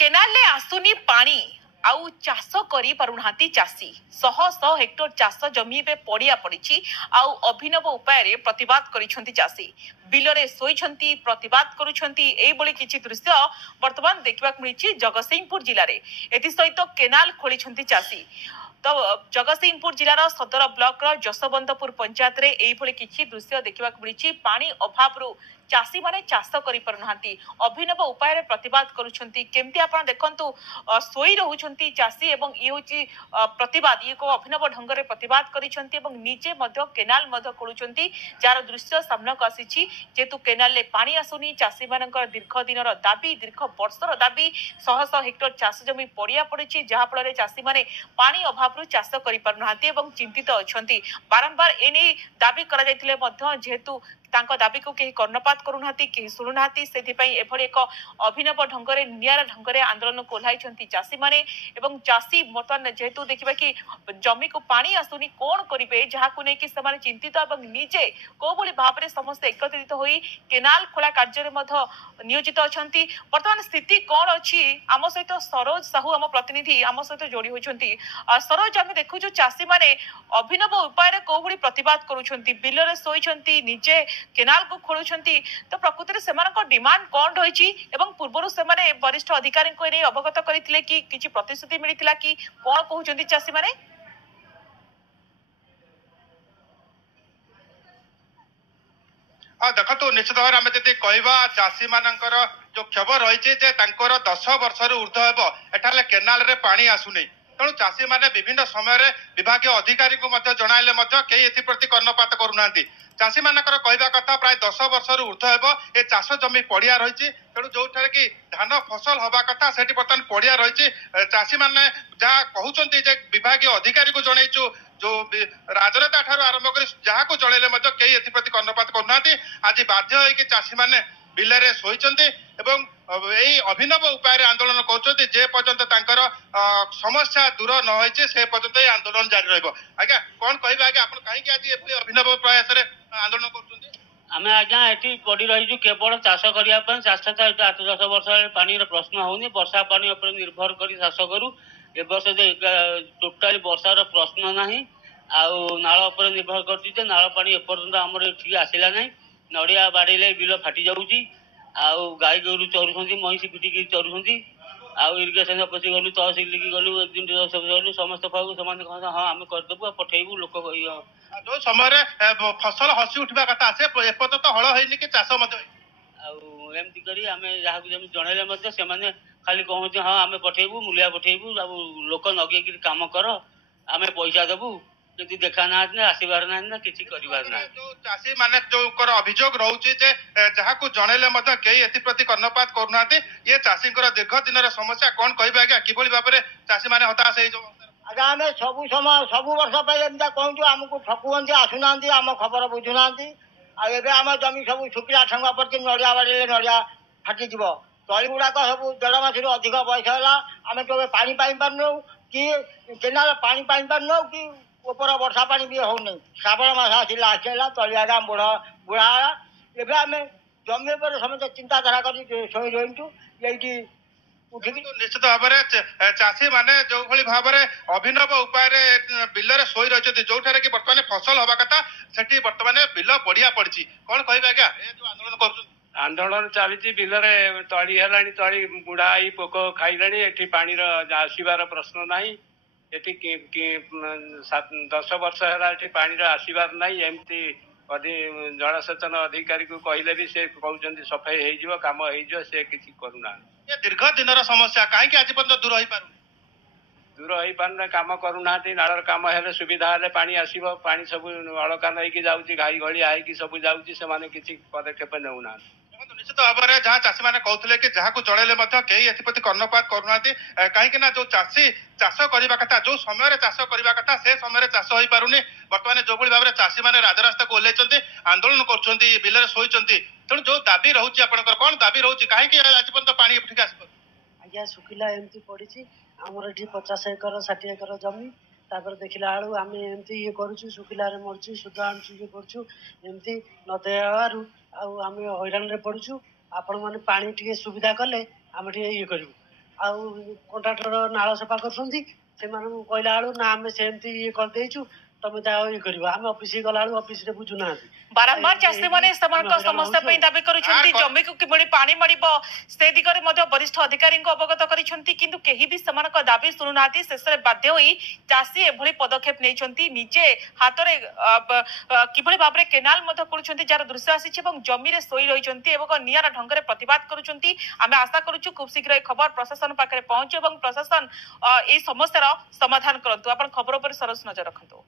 କେନାଲରେ ଆସୁନି ପାଣି ଆଉ ଚାଷ କରି ପାରୁନାହାନ୍ତି ଚାଷୀ। ଶହ ଶହ ହେକ୍ଟର ଚାଷ ଜମି ଏବେ ପଡ଼ିଆ ପଡ଼ିଛି। ଆଉ ଅଭିନବ ଉପାୟରେ ପ୍ରତିବାଦ କରିଛନ୍ତି ଚାଷୀ। ବିଲରେ ଶୋଇଛନ୍ତି, ପ୍ରତିବାଦ କରୁଛନ୍ତି। ଏଇଭଳି କିଛି ଦୃଶ୍ୟ ବର୍ତ୍ତମାନ ଦେଖିବାକୁ ମିଳିଛି ଜଗତସିଂହପୁର ଜିଲ୍ଲାରେ। ଏଥିସହିତ କେନାଲ ଖୋଳିଛନ୍ତି ଚାଷୀ। ତ ଜଗତସିଂହପୁର ଜିଲ୍ଲାର ସଦର ବ୍ଲକର ଯଶୋବନ୍ତପୁର ପଞ୍ଚାୟତରେ ଏଇଭଳି କିଛି ଦୃଶ୍ୟ ଦେଖିବାକୁ ମିଳିଛି। ପାଣି ଅଭାବରୁ ଚାଷୀମାନେ ଚାଷ କରିପାରୁନାହାନ୍ତି। ଅଭିନବ ଉପାୟରେ ପ୍ରତିବାଦ କରୁଛନ୍ତି। କେମିତି ଆପଣ ଦେଖନ୍ତୁ, ଶୋଇ ରହୁଛନ୍ତି ଚାଷୀ ଏବଂ ଇଏ ହେଉଛି ପ୍ରତିବାଦ। ଇଏକୁ ଅଭିନବ ଢଙ୍ଗରେ ପ୍ରତିବାଦ କରିଛନ୍ତି ଏବଂ ନିଜେ ମଧ୍ୟ କେନାଲ ମଧ୍ୟ ଖୋଳୁଛନ୍ତି, ଯାହାର ଦୃଶ୍ୟ ସାମ୍ନାକୁ ଆସିଛି। ଯେହେତୁ କେନାଲରେ ପାଣି ଆସୁନି, ଚାଷୀମାନଙ୍କର ଦୀର୍ଘ ଦିନର ଦାବି, ଦୀର୍ଘ ବର୍ଷର ଦାବି। ଶହ ଶହ ହେକ୍ଟର ଚାଷ ଜମି ପଡ଼ିଆ ପଡ଼ିଛି, ଯାହାଫଳରେ ଚାଷୀମାନେ ପାଣି ଅଭାବରୁ ଚାଷ କରିପାରୁନାହାନ୍ତି ଏବଂ ଚିନ୍ତିତ ଅଛନ୍ତି। ବାରମ୍ବାର ଏନେଇ ଦାବି କରାଯାଇଥିଲେ ମଧ୍ୟ ଯେହେତୁ ତାଙ୍କ ଦାବିକୁ କେହି କର୍ଣ୍ଣପାତ କରୁନାହାନ୍ତି, କେହି ଶୁଣୁନାହାନ୍ତି, ସେଥିପାଇଁ ଏଭଳି ଏକ ଅଭିନବ ଢଙ୍ଗରେ ନିଆରା ଢଙ୍ଗରେ ଆନ୍ଦୋଳନକୁ ଓହ୍ଲାଇଛନ୍ତି ଚାଷୀମାନେ। ଏବଂ ଚାଷୀ ବର୍ତ୍ତମାନ ଯେହେତୁ ଦେଖିବା କି ଜମିକୁ ପାଣି ଆସୁନି, କଣ କରିବେ, ଯାହାକୁ ନେଇକି ସେମାନେ ଚିନ୍ତିତ ଏବଂ ନିଜେ କୋଉଭଳି ଭାବରେ ସମସ୍ତେ ଏକତ୍ରିତ ହୋଇ କେନାଲ ଖୋଳା କାର୍ଯ୍ୟରେ ମଧ୍ୟ ନିୟୋଜିତ ଅଛନ୍ତି। ବର୍ତ୍ତମାନ ସ୍ଥିତି କଣ ଅଛି, ଆମ ସହିତ ସରୋଜ ସାହୁ ଆମ ପ୍ରତିନିଧି ଆମ ସହିତ ଯୋଡି ହୋଇଛନ୍ତି। ସରୋଜ, ଆମେ ଦେଖୁଛୁ ଚାଷୀମାନେ ଅଭିନବ ଉପାୟରେ କୋଉଭଳି ପ୍ରତିବାଦ କରୁଛନ୍ତି, ବିଲରେ ଶୋଇଛନ୍ତି, ନିଜେ କେନାଲକୁ ଖୋଳୁଛନ୍ତି। ତ ପ୍ରକୃତରେ ସେମାନଙ୍କ ଡିମାଣ୍ଡ କଣ ରହିଛି ଏବଂ ପୂର୍ବରୁ ସେମାନେ ବରିଷ୍ଠ ଅଧିକାରୀଙ୍କୁ ନେଇ ଅବଗତ କରିଥିଲେ କି, କିଛି ପ୍ରତିଶ୍ରୁତି ମିଳିଥିଲା କି, କଣ କହୁଛନ୍ତି ଚାଷୀମାନେ? ଦେଖନ୍ତୁ, ନିଶ୍ଚିତ ଭାବରେ ଆମେ ଯଦି କହିବା ଚାଷୀ ମାନଙ୍କର ଯୋଉ କ୍ଷୋଭ ରହିଛି ଯେ ତାଙ୍କର 10 ବର୍ଷରୁ ଉର୍ଦ୍ଧ୍ୱ ହେବ ଏଠାରେ କେନାଲରେ ପାଣି ଆସୁନି। ତେଣୁ ଚାଷୀ ମାନେ ବିଭିନ୍ନ ସମୟରେ ବିଭାଗୀୟ ଅଧିକାରୀଙ୍କୁ ମଧ୍ୟ ଜଣାଇଲେ ମଧ୍ୟ କେହି ଏଥିପ୍ରତି କର୍ଣ୍ଣପାତ କରୁନାହାନ୍ତି। ଚାଷୀ ମାନଙ୍କର କହିବା କଥା ପ୍ରାୟ 10 ବର୍ଷରୁ ଉର୍ଦ୍ଧ୍ୱ ହେବ ଏ ଚାଷ ଜମି ପଡ଼ିଆ ରହିଛି। ତେଣୁ ଯୋଉଠାରେ କି ଧାନ ଫସଲ ହବା କଥା ସେଠି ବର୍ତ୍ତମାନ ପଡ଼ିଆ ରହିଛି। ଚାଷୀ ମାନେ ଯାହା କହୁଛନ୍ତି ଯେ ବିଭାଗୀୟ ଅଧିକାରୀକୁ ଜଣେଇଛୁ, ଯୋଉ ରାଜନେତା ଠାରୁ ଆରମ୍ଭ କରି ଯାହାକୁ ଜଣେଇଲେ ମଧ୍ୟ କେହି ଏଥିପ୍ରତି କର୍ଣ୍ଣପାତ କରୁନାହାନ୍ତି। ଆଜି ବାଧ୍ୟ ହୋଇକି ଚାଷୀ ମାନେ ବିଲରେ ଶୋଇଛନ୍ତି ଏବଂ ଏଇ ଅଭିନବ ଉପାୟରେ ଆନ୍ଦୋଳନ କରୁଛନ୍ତି। ଯେ ପର୍ଯ୍ୟନ୍ତ ତାଙ୍କର ସମସ୍ୟା ଦୂର ନ ହୋଇଛି ସେ ପର୍ଯ୍ୟନ୍ତ ଏଇ ଆନ୍ଦୋଳନ ଜାରି ରହିବ। ଆଜ୍ଞା, କଣ କହିବେ ଆଜ୍ଞା, ଆପଣ କାହିଁକି ଆଜି ଏଭଳି ଅଭିନବ ପ୍ରୟାସରେ ଆନ୍ଦୋଳନ କରୁଛନ୍ତି? ଆମେ ଆଜ୍ଞା ଏଠି ପଡି ରହିଛୁ କେବଳ ଚାଷ କରିବା ପାଇଁ। ଚାଷ ତ 8-10 ବର୍ଷ ପାଣିର ପ୍ରଶ୍ନ ହଉନି, ବର୍ଷା ପାଣି ଉପରେ ନିର୍ଭର କରି ଚାଷ କରୁ। ଏ ବର୍ଷ ଟୋଟାଲି ବର୍ଷାର ପ୍ରଶ୍ନ ନାହିଁ, ଆଉ ନାଳ ଉପରେ ନିର୍ଭର କରୁଛି ଯେ ନାଳ ପାଣି ଏପର୍ଯ୍ୟନ୍ତ ଆମର ଏଠିକି ଆସିଲା ନାହିଁ। ନଡ଼ିଆ ବାଡେଇଲେ ବିଲ ଫାଟି ଯାଉଛି, ଆଉ ଗାଈ ଗୋରୁ ଚରୁଛନ୍ତି, ମଇଁଷି ପିଟିକି ଚରୁଛନ୍ତି। ଆଉ ଇରିଗେସନ ଅଫିସ ଗଲୁ, ତହସିଲ ଗଲୁ, ଗଲୁ, ସମସ୍ତ ପାଖକୁ ସେମାନେ କହନ୍ତି ହଁ ଆମେ କରିଦେବୁ, ପଠେଇବୁ ଲୋକ। ଯୋଉ ସମୟରେ ଫସଲ ହସି ଉଠିବା କଥା ସେ ଏପର୍ଯ୍ୟନ୍ତ ହଳ ହେଇନି କି ଚାଷ ମଧ୍ୟ ହେଇନି। ଆଉ ଏମିତି କରି ଆମେ ଯାହାକୁ ଯେମିତି ଜଣେଇଲେ ମଧ୍ୟ ସେମାନେ ଖାଲି କହନ୍ତି ହଁ ଆମେ ପଠେଇବୁ, ମୂଲିଆ ପଠେଇବୁ, ଆଉ ଲୋକ ନଗେଇକିରି କାମ କର, ଆମେ ପଇସା ଦେବୁ। କିନ୍ତୁ ଦେଖା ନାହାନ୍ତି ନା, ଆସିବାର ନାହିଁ ନା କିଛି କରିବାର ନାହିଁ। ଯୋଉ ଚାଷୀ ମାନେ ଯୋଉଙ୍କର ଅଭିଯୋଗ ରହୁଛି ଯେ ଯାହାକୁ ଜଣେଇଲେ ମଧ୍ୟ କେହି ଏଥିପ୍ରତି କର୍ଣ୍ଣପାତ କରୁନାହାନ୍ତି, ଇଏ ଚାଷୀଙ୍କର ଦୀର୍ଘ ଦିନର ସମସ୍ୟା। କଣ କହିବେ ଆଜ୍ଞା, କିଭଳି ଭାବରେ ଚାଷୀ ମାନେ ହତାଶ ହେଇଯିବ? ଆଜ୍ଞା, ଆମେ ସବୁ ବର୍ଷ ପାଇଁ ଏମିତି କହୁଛୁ, ଆମକୁ ଠକୁଛନ୍ତି, ଆସୁନାହାନ୍ତି, ଆମ ଖବର ବୁଝୁନାହାନ୍ତି। ଆଉ ଏବେ ଆମ ଜମି ସବୁ ଶୁଖିଲା ଠେଙ୍ଗା ପଡିଛି, ନଡ଼ିଆ ବାଡିଲେ ନଡ଼ିଆ ଫାଟିଯିବ। ତଳି ଗୁଡାକ ସବୁ 1.5 ମାସରୁ ଅଧିକ ବୟସ ହେଲା, ଆମେ କେବେ ପାଣି ପାଇପାରୁନୁ କି କେନାଲ ପାଣି ପାଇପାରୁନୁ କି ଉପର ବର୍ଷା ପାଣି ବି ହଉନି। ଶ୍ରାବଣ ମାସ ଆସିଲା ତଳି ଆଜ୍ଞା ବୁଢା ହେଲା। ଏବେ ଆମେ ଜମି ଉପରେ ସମସ୍ତେ ଚିନ୍ତାଧାରା କରି ଶୋଇ ରହିଛୁ ଏଇଠି ଉଠିକି। ନିଶ୍ଚିତ ଭାବରେ ଚାଷୀ ମାନେ ଯୋଉଭଳି ଭାବରେ ଅଭିନବ ଉପାୟରେ ବିଲରେ ଶୋଇ ରହିଛନ୍ତି, ଯୋଉଠାରେ କି ବର୍ତ୍ତମାନ ଫସଲ ହବା କଥା ସେଠି ବର୍ତ୍ତମାନ ବିଲ ପଡ଼ିଆ ପଡିଛି। କଣ କହିବେ ଆଜ୍ଞା, ଏ ଯୋଉ ଆନ୍ଦୋଳନ କରୁଛନ୍ତି? ଆନ୍ଦୋଳନ ଚାଲିଛି, ବିଲରେ ତଳି ହେଲାଣି, ତଳି ବୁଢା ହେଇ ପୋକ ଖାଇଲାଣି, ଏଠି ପାଣିର ଆସିବାର ପ୍ରଶ୍ନ ନାହିଁ। ଏଠି 10 ବର୍ଷ ହେଲା ଏଠି ପାଣିର ଆସିବାର ନାହିଁ। ଏମିତି ଜଳସେଚନ ଅଧିକାରୀକୁ କହିଲେ ବି ସେ କହୁଛନ୍ତି ସଫେଇ ହେଇଯିବ, କାମ ହେଇଯିବ, ସେ କିଛି କରୁନାହାନ୍ତି। ଦୀର୍ଘ ଦିନର ସମସ୍ୟା କାହିଁକି ଆଜି ପର୍ଯ୍ୟନ୍ତ ଦୂର ହେଇପାରୁନି? ଦୂର ହେଇପାରୁନି, କାମ କରୁନାହାନ୍ତି। ନାଳର କାମ ହେଲେ ସୁବିଧା ହେଲେ ପାଣି ଆସିବ, ପାଣି ସବୁ ଅଳକା ନେଇକି ଯାଉଛି, ଘାଇ ଘଳିଆ ହେଇକି ସବୁ ଯାଉଛି, ସେମାନେ କିଛି ପଦକ୍ଷେପ ନେଉନାହାନ୍ତି। ନିଶ୍ଚିତ ଭାବରେ ଯାହା ଚାଷୀ ମାନେ କହୁଥିଲେ କି ଯାହାକୁ ଜଣେଇଲେ ମଧ୍ୟ କେହି ଏଥିପ୍ରତି କର୍ଣ୍ଣପାତ କରୁନାହାନ୍ତି। କାହିଁକି ନା ଯୋଉ ଚାଷୀ ଚାଷ କରିବା କଥା, ଯୋଉ ସମୟରେ ଚାଷ କରିବା କଥା ସେ ସମୟରେ ଚାଷ ହେଇପାରୁନି। ବର୍ତ୍ତମାନ ଯୋଉଭଳି ଭାବରେ ଚାଷୀ ମାନେ ରାଜରାସ୍ତାକୁ ଓହ୍ଲେଇଛନ୍ତି, ଆନ୍ଦୋଳନ କରୁଛନ୍ତି, ବିଲରେ ଶୋଇଛନ୍ତି। ତେଣୁ ଯୋଉ ଦାବି ରହୁଛି ଆପଣଙ୍କର କଣ ଦାବି ରହୁଛି, କାହିଁକି ଆଜି ପର୍ଯ୍ୟନ୍ତ ପାଣି ଏଠିକି ଆସିପାରୁନି? ଆଜ୍ଞା, ଶୁଖିଲା ଏମିତି ପଡିଛି। ଆମର ଏଠି 50 ଏକର 60 ଏକର ଜମି। ତାପରେ ଦେଖିଲା ବେଳୁ ଆମେ ଏମିତି ଇଏ କରୁଛୁ, ଶୁଖିଲାରେ ମରୁଛୁ, ସୁଧ ଆଣୁଛୁ, ଇଏ କରୁଛୁ, ଏମିତି ନ ଦେବାରୁ ଆଉ ଆମେ ହଇରାଣରେ ପଡୁଛୁ। ଆପଣମାନେ ପାଣି ଟିକେ ସୁବିଧା କଲେ ଆମେ ଟିକେ ଇଏ କରିବୁ। कंट्राक्टर नाल सफा कर कहला बेलू ना आम सेमती ये करदेचु तमें ये कर आम ऑफिस गला ऑफिस बुझुना बारंबार चाषी मैंने समस्या दाबी करुछंती जमी को किभଳି पानी मड़िब से दिगरे मध्ये वरिष्ठ अधिकारी अवगत करिछंती किंतु केही भी समानक दाबी सुनुनाती शेषरे बाध्य होई चाषी एभଳି पदक्षेप नेइछंती निजे हातरे किभଳି भाबरे केनाल मध्ये करुछंती जार दृश्य आसीछि एवं जमी रे सोई रहिछंती एवं नियारा ढंगरे प्रतिवाद करुछंती आमे आशा करूछु खूब शीघ्र ए खबर प्रशासन पाखरे पहुंचे एवं प्रशासन ए समस्यार समाधान करंतु आपण खबर पर सरस नजर रखंतु।